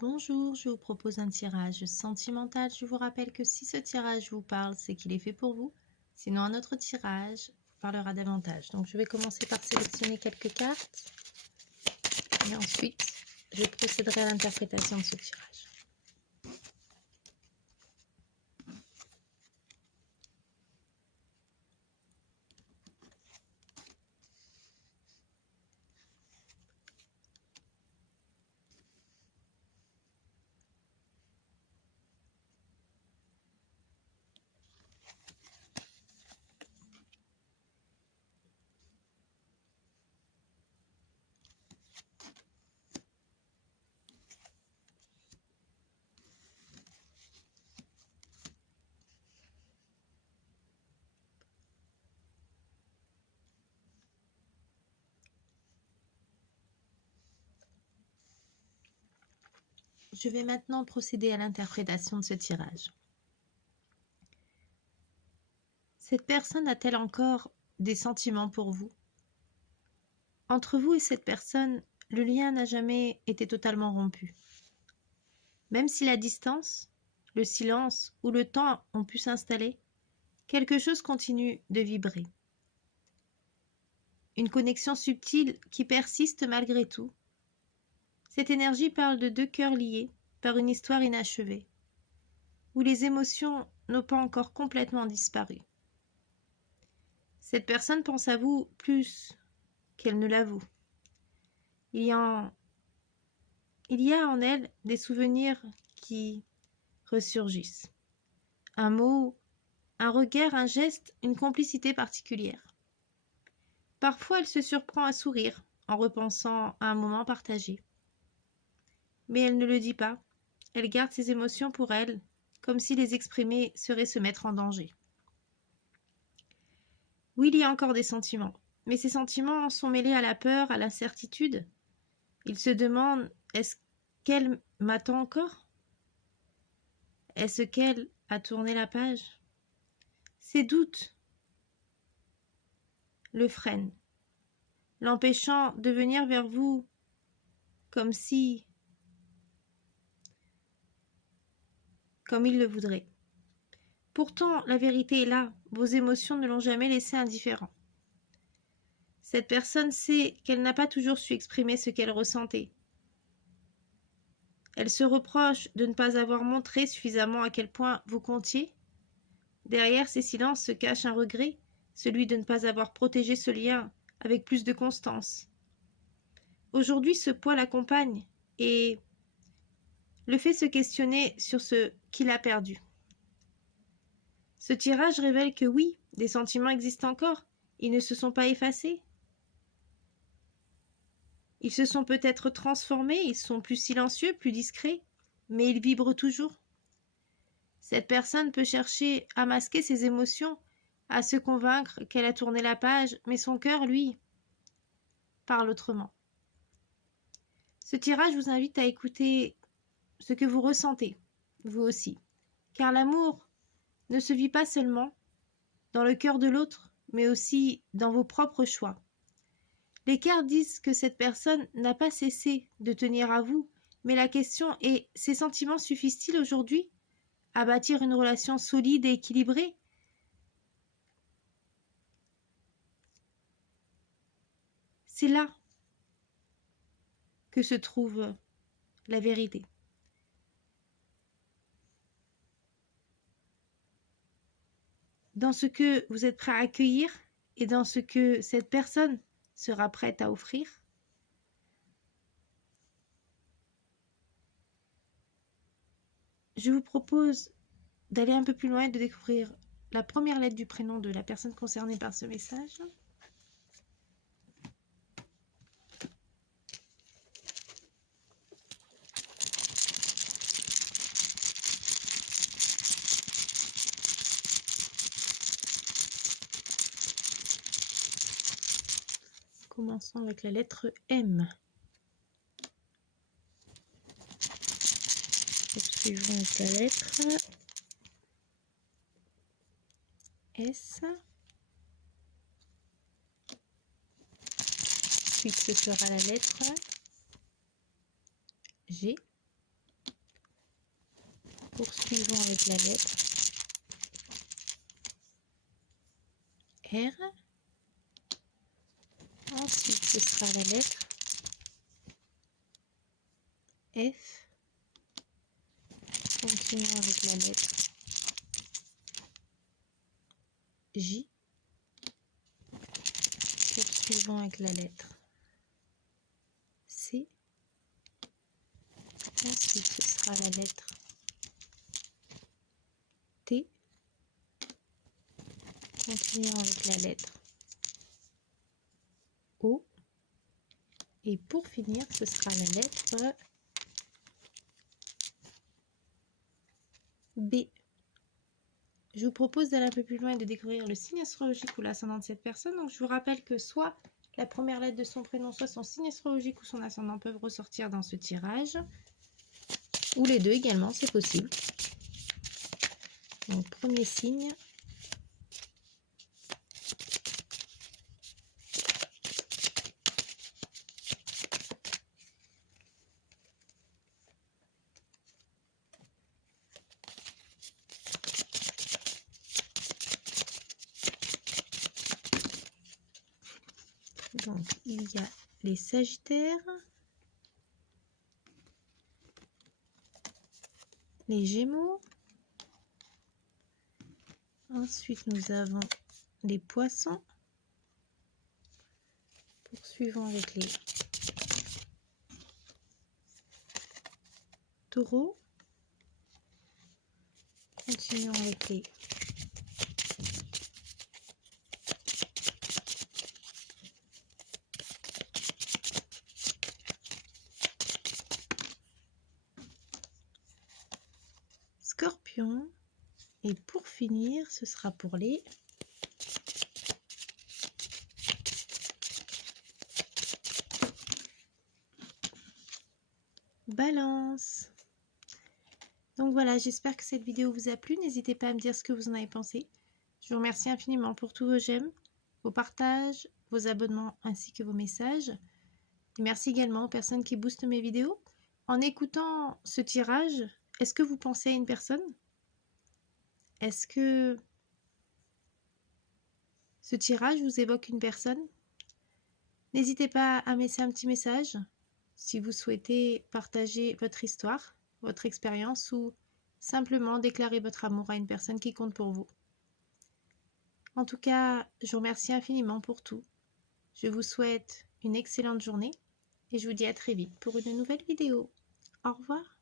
Bonjour, je vous propose un tirage sentimental. Je vous rappelle que si ce tirage vous parle, c'est qu'il est fait pour vous. Sinon, un autre tirage vous parlera davantage. Donc, je vais commencer par sélectionner quelques cartes. Et ensuite, je procéderai à l'interprétation de ce tirage. Je vais maintenant procéder à l'interprétation de ce tirage. Cette personne a-t-elle encore des sentiments pour vous? Entre vous et cette personne, le lien n'a jamais été totalement rompu. Même si la distance, le silence ou le temps ont pu s'installer, quelque chose continue de vibrer. Une connexion subtile qui persiste malgré tout. Cette énergie parle de deux cœurs liés par une histoire inachevée, où les émotions n'ont pas encore complètement disparu. Cette personne pense à vous plus qu'elle ne l'avoue. Il y a en elle des souvenirs qui ressurgissent. Un mot, un regard, un geste, une complicité particulière. Parfois, elle se surprend à sourire en repensant à un moment partagé. Mais elle ne le dit pas. Elle garde ses émotions pour elle, comme si les exprimer serait se mettre en danger. Oui, il y a encore des sentiments, mais ces sentiments sont mêlés à la peur, à l'incertitude. Il se demande, est-ce qu'elle m'attend encore? Est-ce qu'elle a tourné la page? Ces doutes le freinent, l'empêchant de venir vers vous comme il le voudrait. Pourtant, la vérité est là, vos émotions ne l'ont jamais laissé indifférent. Cette personne sait qu'elle n'a pas toujours su exprimer ce qu'elle ressentait. Elle se reproche de ne pas avoir montré suffisamment à quel point vous comptiez. Derrière ces silences se cache un regret, celui de ne pas avoir protégé ce lien avec plus de constance. Aujourd'hui, ce poids l'accompagne et le fait se questionner sur ce qu'il a perdu. Ce tirage révèle que oui, des sentiments existent encore, ils ne se sont pas effacés. Ils se sont peut-être transformés, ils sont plus silencieux, plus discrets, mais ils vibrent toujours. Cette personne peut chercher à masquer ses émotions, à se convaincre qu'elle a tourné la page, mais son cœur, lui, parle autrement. Ce tirage vous invite à écouter ce que vous ressentez, vous aussi, car l'amour ne se vit pas seulement dans le cœur de l'autre, mais aussi dans vos propres choix. Les cartes disent que cette personne n'a pas cessé de tenir à vous, mais la question est, ces sentiments suffisent-ils aujourd'hui à bâtir une relation solide et équilibrée? C'est là que se trouve la vérité. Dans ce que vous êtes prêt à accueillir et dans ce que cette personne sera prête à offrir. Je vous propose d'aller un peu plus loin et de découvrir la première lettre du prénom de la personne concernée par ce message. Commençons avec la lettre M. Poursuivons avec la lettre S. Ensuite, ce sera la lettre G. Poursuivons avec la lettre R. Ensuite, ce sera la lettre F. Continuons avec la lettre J. Poursuivons avec la lettre C. Ensuite, ce sera la lettre T. Continuons avec la lettre O. Et pour finir, ce sera la lettre B. Je vous propose d'aller un peu plus loin et de découvrir le signe astrologique ou l'ascendant de cette personne. Donc, je vous rappelle que soit la première lettre de son prénom, soit son signe astrologique ou son ascendant peuvent ressortir dans ce tirage. Ou les deux également, c'est possible. Donc, premier signe. Donc, il y a les Sagittaires, les Gémeaux. Ensuite, nous avons les Poissons. Poursuivons avec les Taureaux. Continuons avec les Scorpions. Et pour finir, ce sera pour les Balances. Donc voilà, j'espère que cette vidéo vous a plu. N'hésitez pas à me dire ce que vous en avez pensé. Je vous remercie infiniment pour tous vos j'aime, vos partages, vos abonnements ainsi que vos messages. Et merci également aux personnes qui boostent mes vidéos. En écoutant ce tirage, est-ce que vous pensez à une personne? Est-ce que ce tirage vous évoque une personne? N'hésitez pas à me laisser un petit message si vous souhaitez partager votre histoire, votre expérience ou simplement déclarer votre amour à une personne qui compte pour vous. En tout cas, je vous remercie infiniment pour tout. Je vous souhaite une excellente journée et je vous dis à très vite pour une nouvelle vidéo. Au revoir.